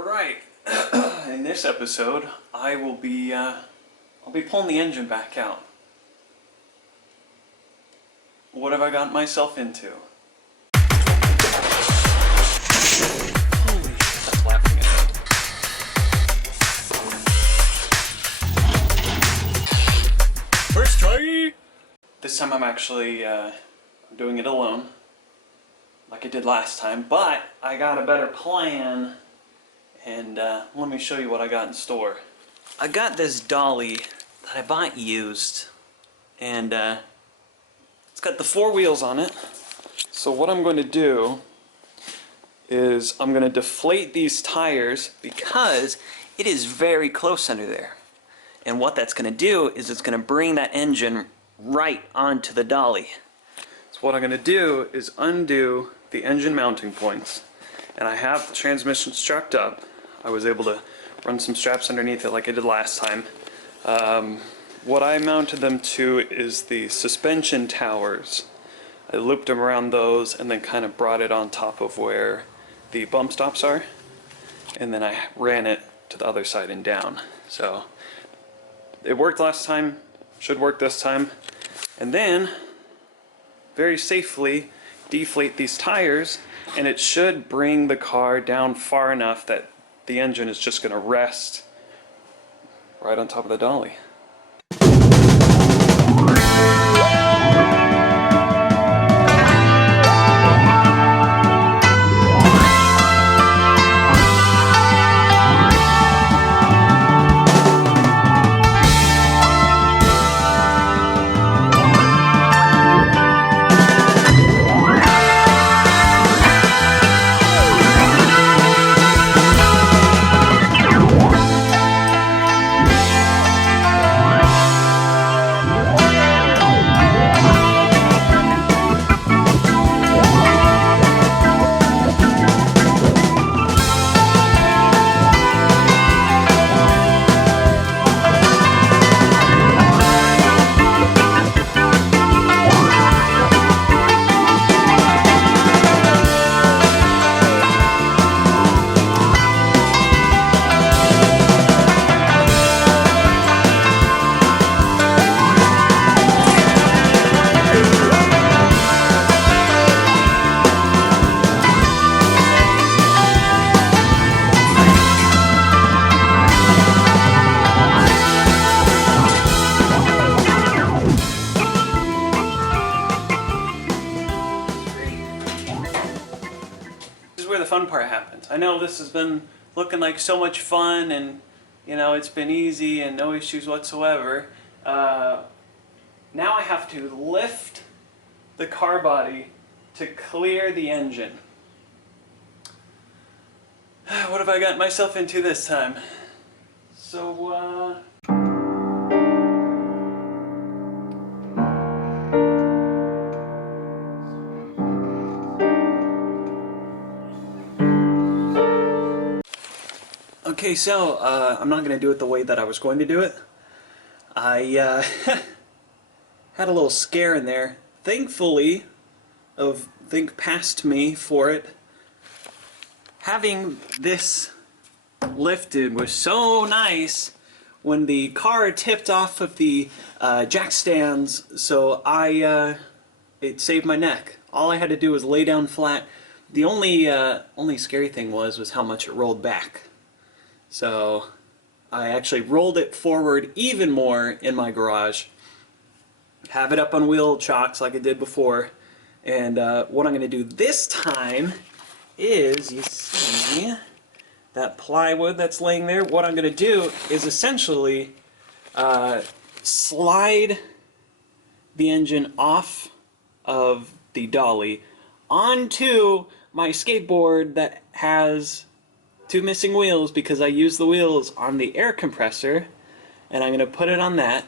Alright, in this episode I will be I'll be pulling the engine back out. What have I gotten myself into? Holy shit, that's laughing at me. First try! This time I'm actually doing it alone, like I did last time, but I got a better plan. And let me show you what I got in store. I got this dolly that I bought used, and it's got the 4 wheels on it. So what I'm going to do is I'm going to deflate these tires because it is very close under there. And what that's going to do is it's going to bring that engine right onto the dolly. So what I'm going to do is undo the engine mounting points. And I have the transmission strapped up. I was able to run some straps underneath it like I did last time. What I mounted them to is the suspension towers. I looped them around those and then kind of brought it on top of where the bump stops are. And then I ran it to the other side and down. So it worked last time, should work this time. And then very safely deflate these tires, and it should bring the car down far enough that the engine is just going to rest right on top of the dolly. Where the fun part happens. I know this has been looking like so much fun, and you know, it's been easy and no issues whatsoever. Now I have to lift the car body to clear the engine. What have I got myself into this time? So okay, so I'm not going to do it the way that I was going to do it. I had a little scare in there. Thankfully, think past me for it. Having this lifted was so nice when the car tipped off of the jack stands, so it saved my neck. All I had to do was lay down flat. The only scary thing was how much it rolled back. So I actually rolled it forward even more in my garage, have it up on wheel chocks like I did before, and what I'm going to do this time is, you see that plywood that's laying there, what I'm going to do is essentially slide the engine off of the dolly onto my skateboard that has 2 missing wheels because I used the wheels on the air compressor, and I'm going to put it on that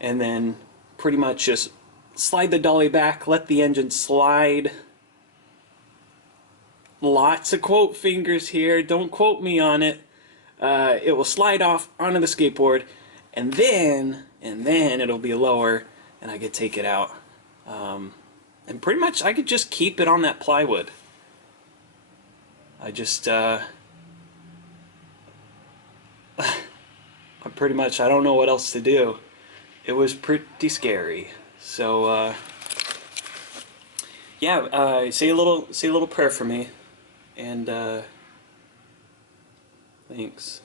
and then pretty much just slide the dolly back, let the engine slide. Lots of quote fingers here, don't quote me on it. It will slide off onto the skateboard, and then it'll be lower and I could take it out. And pretty much I could just keep it on that plywood. I just pretty much, I don't know what else to do. It was pretty scary. So yeah, say a little prayer for me, and thanks.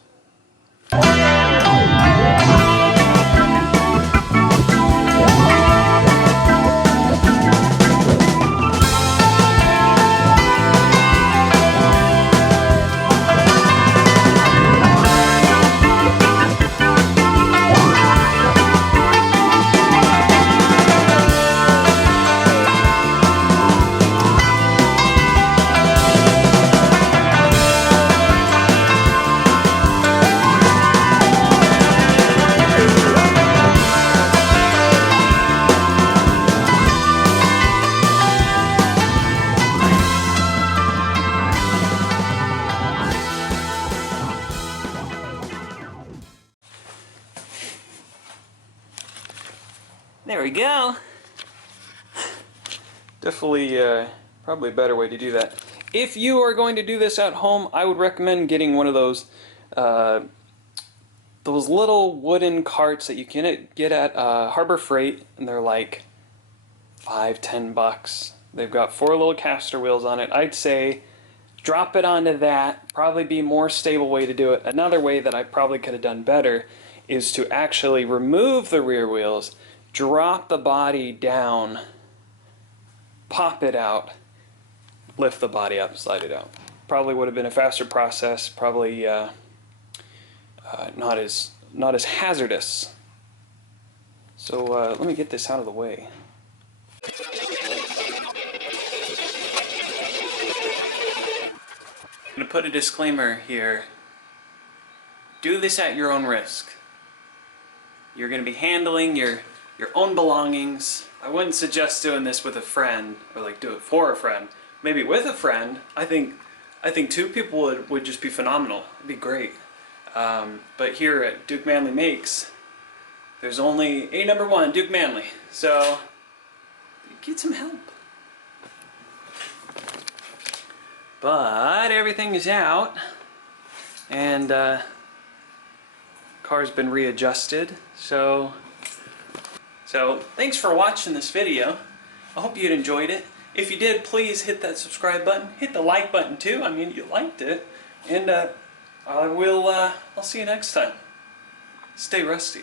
There we go. Definitely, probably a better way to do that. If you are going to do this at home, I would recommend getting one of those little wooden carts that you can get at Harbor Freight, and they're like $5–10. They've got 4 little caster wheels on it. I'd say drop it onto that. Probably be a more stable way to do it. Another way that I probably could have done better is to actually remove the rear wheels, drop the body down, pop it out, lift the body up, slide it out. Probably would have been a faster process, probably not as hazardous. So let me get this out of the way. I'm going to put a disclaimer here. Do this at your own risk. You're going to be handling your own belongings. I wouldn't suggest doing this with a friend, or like do it for a friend. Maybe with a friend. I think 2 people would just be phenomenal. It'd be great. But here at Duke Manly Makes, there's only a number 1, Duke Manly. So get some help. But everything is out, and car's been readjusted. So thanks for watching this video. I hope you enjoyed it. If you did, please hit that subscribe button. Hit the like button too. I mean, you liked it. And I'll see you next time. Stay rusty.